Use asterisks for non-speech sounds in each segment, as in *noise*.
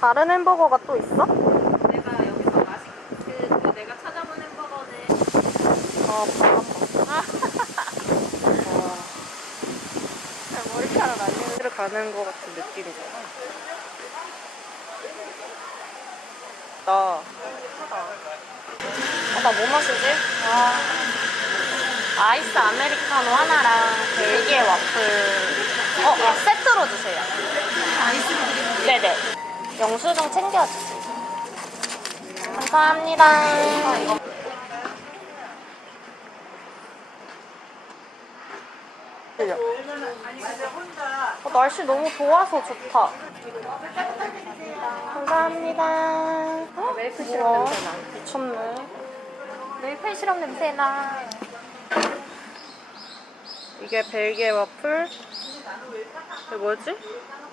다른 햄버거가 또 있어? 내가 여기서 맛있 그, 그 내가 찾아본 햄버거는 아, 바람 아, 머리카락 날리는 가는 것 같은 느낌이잖아. 나. 아, 나뭐 마시지? 아. 아이스 아메리카노 하나랑 벨기에 와플. 어, 아, 세트로 주세요. 드리는 네네. 영수증 챙겨주세요. 감사합니다. 어, 날씨 너무 좋아서 좋다. 감사합니다. 메이플 우와, 시럽 냄새 나. 미쳤네. 메이플 시럽 냄새 나. 이게 벨기에 와플. 이게 뭐지?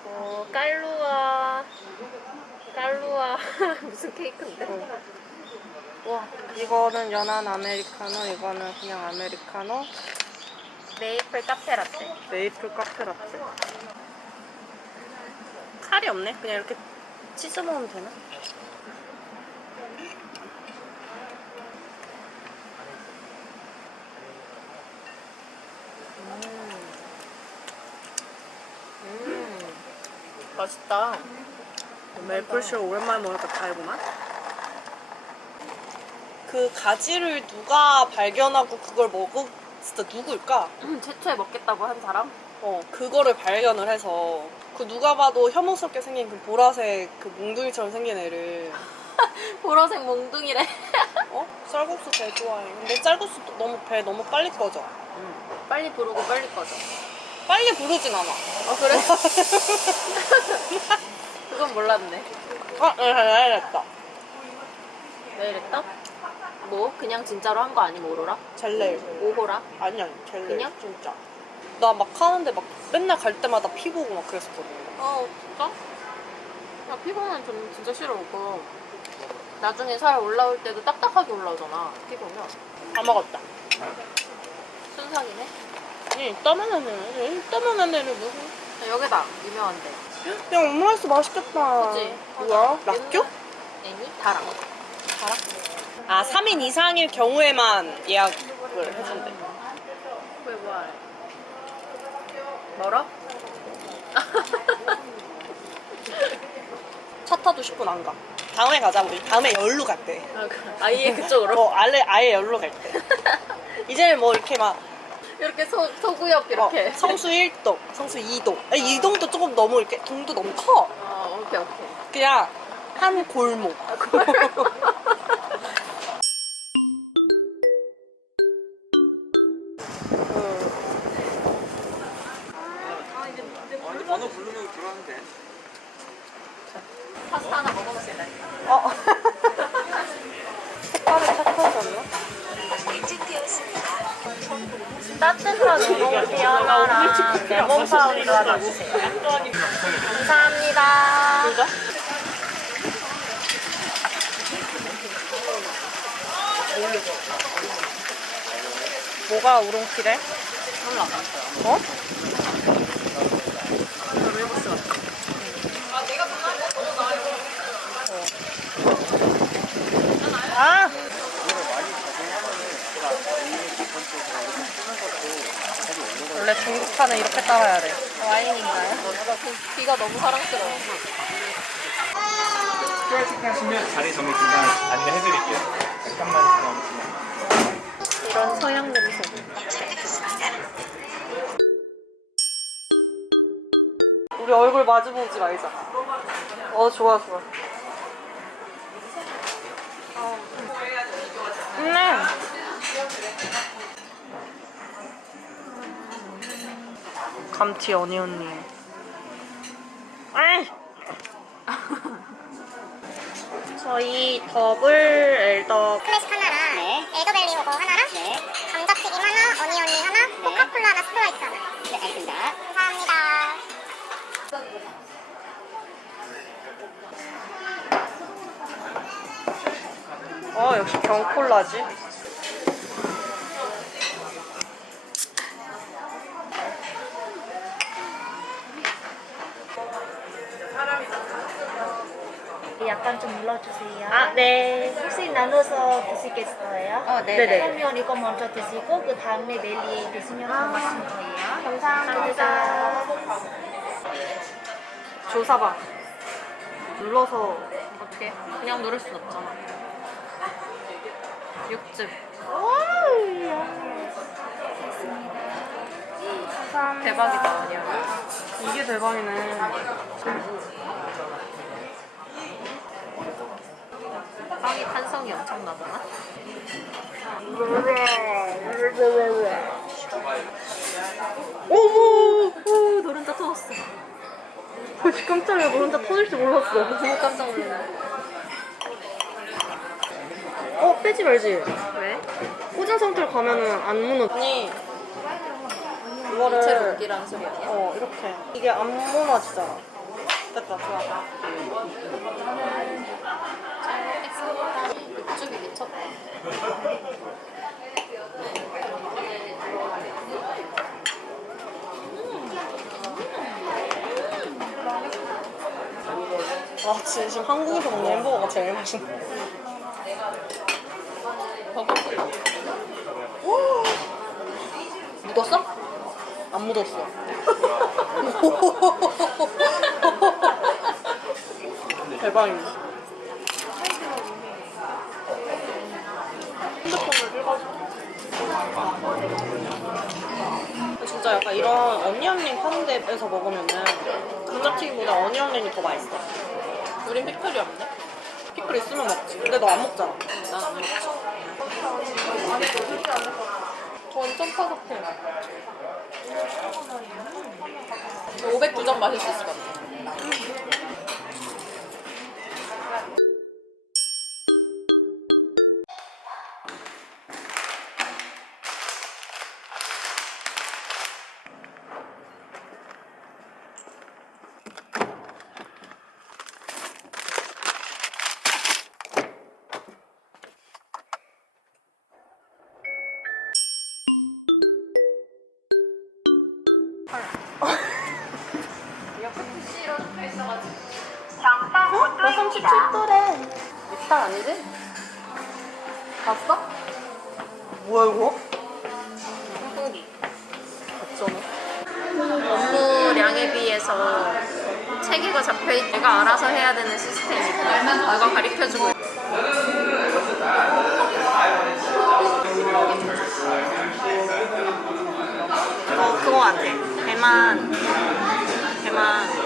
어, 깔루아. 깔루아. *laughs* 무슨 케이크인데? 와, 이거는 연한 아메리카노, 이거는 그냥 아메리카노, 메이플 카페 라떼. 메이플 카페 라떼. 칼이 없네. 그냥 이렇게 찢어 먹으면 되나? 음. 맛있다. 메이플 시럽 오랜만에 먹으니까 달구만. 그 가지를 누가 발견하고 그걸 먹은 진짜 누굴까? 음, 최초에 먹겠다고 한 사람? 어, 그거를 발견을 해서 그 누가 봐도 혐오스럽게 생긴 그 보라색 그 몽둥이처럼 생긴 애를 *laughs* 보라색 몽둥이래. *laughs* 어? 쌀국수 배 좋아해. 근데 쌀국수 또 너무 배 너무 빨리 꺼져. 빨리 부르고 빨리 꺼져. 빨리 부르진 않아. 어, 그래? *laughs* 그건 몰랐네. 아, 네, 알겠다. 왜 이랬다? 뭐? 그냥 진짜로 한 거 아니면 오로라? 젤레일. 오호라? 아니 아니 젤레일. 그냥? 진짜. 나 막 하는데 막 맨날 갈 때마다 피 보고 막 그랬었거든. 어, 진짜? 야, 피부는 좀 진짜 싫어, 그거. 나중에 살 올라올 때도 딱딱하게 올라오잖아, 피부면. 다 먹었다. 순삭이네? 얘 이따만 하네. 이따만 하는 애는 누구? 야, 여기다, 유명한데. 야 오므라이스 맛있겠다. 그치? 뭐야? 락교? 애니? 다랑. 아 3인 이상일 경우에만 예약을 해준대. 왜 뭐야? 멀어? *laughs* 차 타도 10분 안 가. 다음에 가자 우리. 다음에 열로 갈대. 아, 그- 아예 *laughs* 그쪽으로? 어 아예 아예 열로 갈대. 이제는 뭐 이렇게 막 이렇게 소, 소구역 이렇게. 어, 성수 1동, 성수 2동. 아니 2동도 조금 너무 이렇게 동도 너무 커. 어, 오케이, 오케이. 그냥 한 골목. 아니 *laughs* 따뜻한 우동티 하나랑 레몬 파우더 하나 주세요. 감사합니다. 뭐가 우롱티래? 몰라. 어? 아! 중국파는 이렇게 따라야 돼. 와인인가요? 비가 너무 사랑스러워. 체크하시면 자리 정해지면 안내 해드릴게요. 잠깐만 기다려주세요. 이런 서양 냄새. 우리 얼굴 마주보지 말자. 어, 좋아, 좋아. 감튀 어니언님. *laughs* 저희 더블 엘더 클래식 하나랑 네. 에더벨리 오거 하나랑 네. 감자튀김 하나, 어니언니 하나, 네. 코카콜라 하나, 스프라이트 하나. 네, 알겠습니다. 감사합니다. 어, 역시 경콜라지. 약간 좀 눌러주세요. 아, 네. 혹시 나눠서 드시겠어요? 어, 네네. 그러면 이거 먼저 드시고 그 다음에 멜리 드시면 더 맛있는 거예요. 감사합니다. 조사봐. 눌러서 어떻게? 그냥 누를 순 없잖아. 육즙. 대박이다, 아니야. 이게 대박이네. 빵이 탄성이 엄청나구나. 어머! 오, 노른자 터졌어. 깜짝이야, 노른자 터질 줄 몰랐어. 너무 깜짝 놀랐네. 어, 빼지 말지. 왜? 꽂은 상태로 가면은 안 무너. 아니, 이거를. 채로 옮기라는 소리 아니야? 어, 이렇게. 이게 안 무너지잖아. 됐다, 좋아. 미쳤다. 아 진심 한국에서 먹는 햄버거가 제일 맛있네 오! 묻었어? 안 묻었어 *laughs* 대박이네 핸드폰을 읽어줘 진짜 약간 이런 어니언링 파는 데에서 먹으면은 감자튀김보다 어니언링이 더 맛있어. 우린 피클이 없네? 피클 있으면 먹지. 근데 너 안 먹잖아. 난안 먹지. 완전 파삭해 509점 마실 수 있을 것 같아 37도래. 넥탈 아니지? 봤어? 뭐야 이거? 한국이 어쩌네. 업무량에 비해서 체계가 잡혀있 내가 알아서 해야 되는 시스템이고 내가 가르쳐주고. 있- 어 그거 같아. 대만. 대만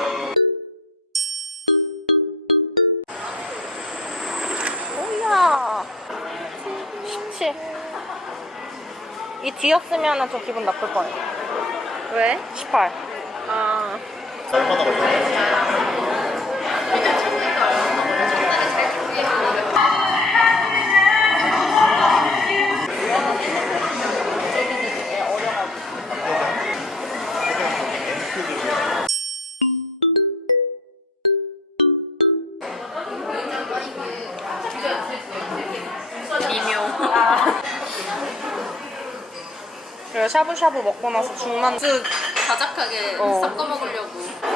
17. 이 뒤였으면 좀 기분 나쁠 거예요. 왜? 18. 아. 미묘. 샤브샤브 먹고 나서 중만두 자작하게 어. 섞어 먹으려고.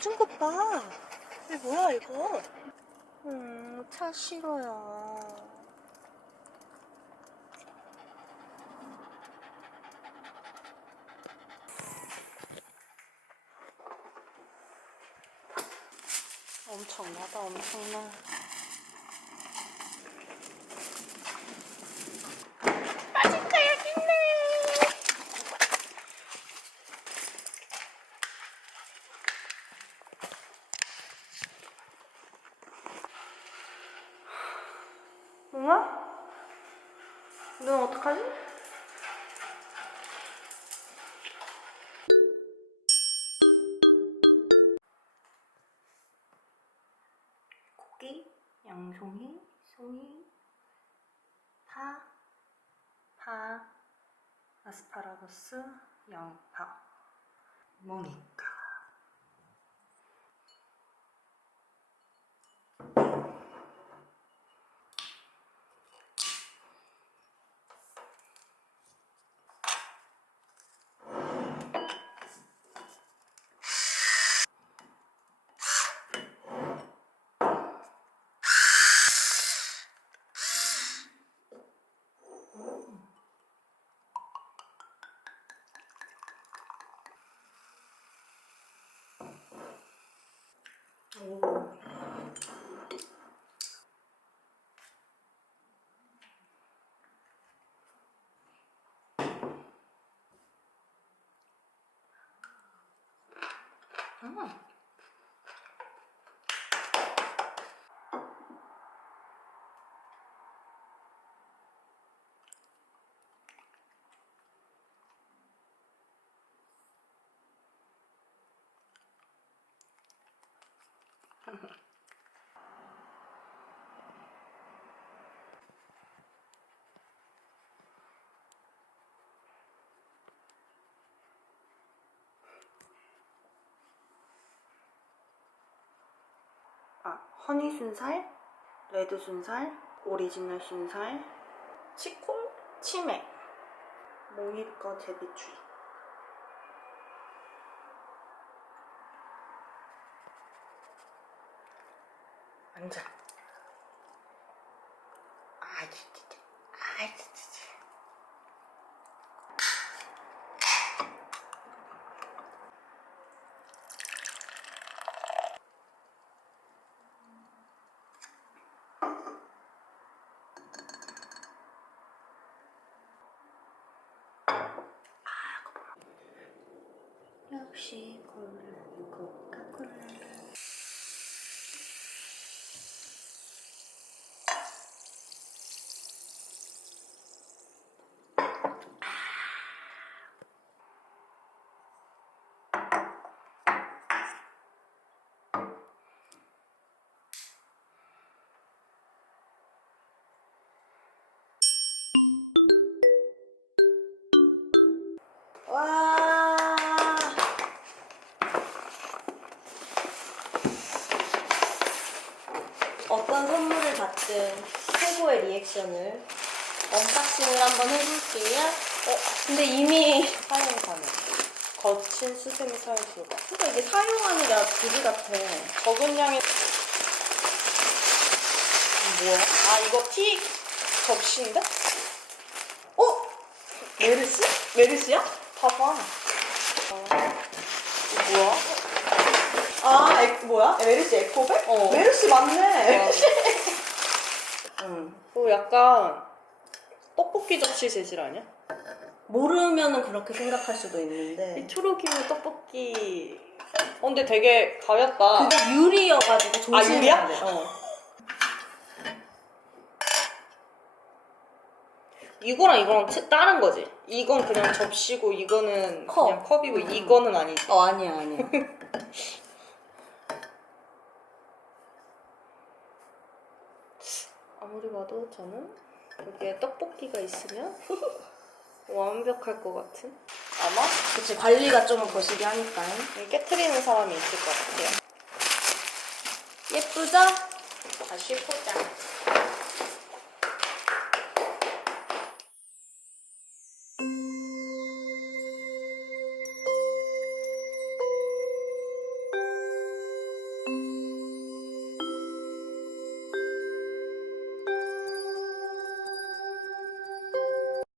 젖은 것 봐. 이게 뭐야 이거? 음, 차 싫어요. 엄청나다 엄청나. 웅아? 눈 어떡하지? 고기, 양송이, 송이, 파, 파, 아스파라거스, 양파, 모니 까. 아, 허니 순살, 레드 순살, 오리지널 순살, 치콜, 치맥, 모니까 제비추리. 앉아. 아, 진짜. 아, 진짜. 역시 리액션을 언박싱을 한번 해볼게요. 어, 근데 이미 사용 가능. 거친 수세미 사용 불가. 그러니까 이게 사용하느라 부지 같아. 적은 양의 뭐야? 아 이거 티 접시인가? 어? 메르시? 메르시야? 봐봐. 어. 뭐야? 아, 에, 뭐야? 메르시 에코백? 어. 메르시 맞네. *laughs* 응. 또 약간 떡볶이 접시 재질 아니야? 모르면은 그렇게 생각할 수도 있는데 이 초록이면 떡볶이. 어, 근데 되게 가볍다. 그게 유리여가지고 아, 조심해야 유리야? 돼. 어. 이거랑 이거랑 치- 다른 거지. 이건 그냥 접시고 이거는 컵. 그냥 컵이고 음. 이거는 아니지. 어 아니야 아니야. *laughs* 봐도 저는 여기에 떡볶이가 있으면 *laughs* 완벽할 것 같은. 아마 그치 관리가 좀 거시기 하니까. 이 깨트리는 사람이 있을 것 같아요. 예쁘죠? 다시 포장.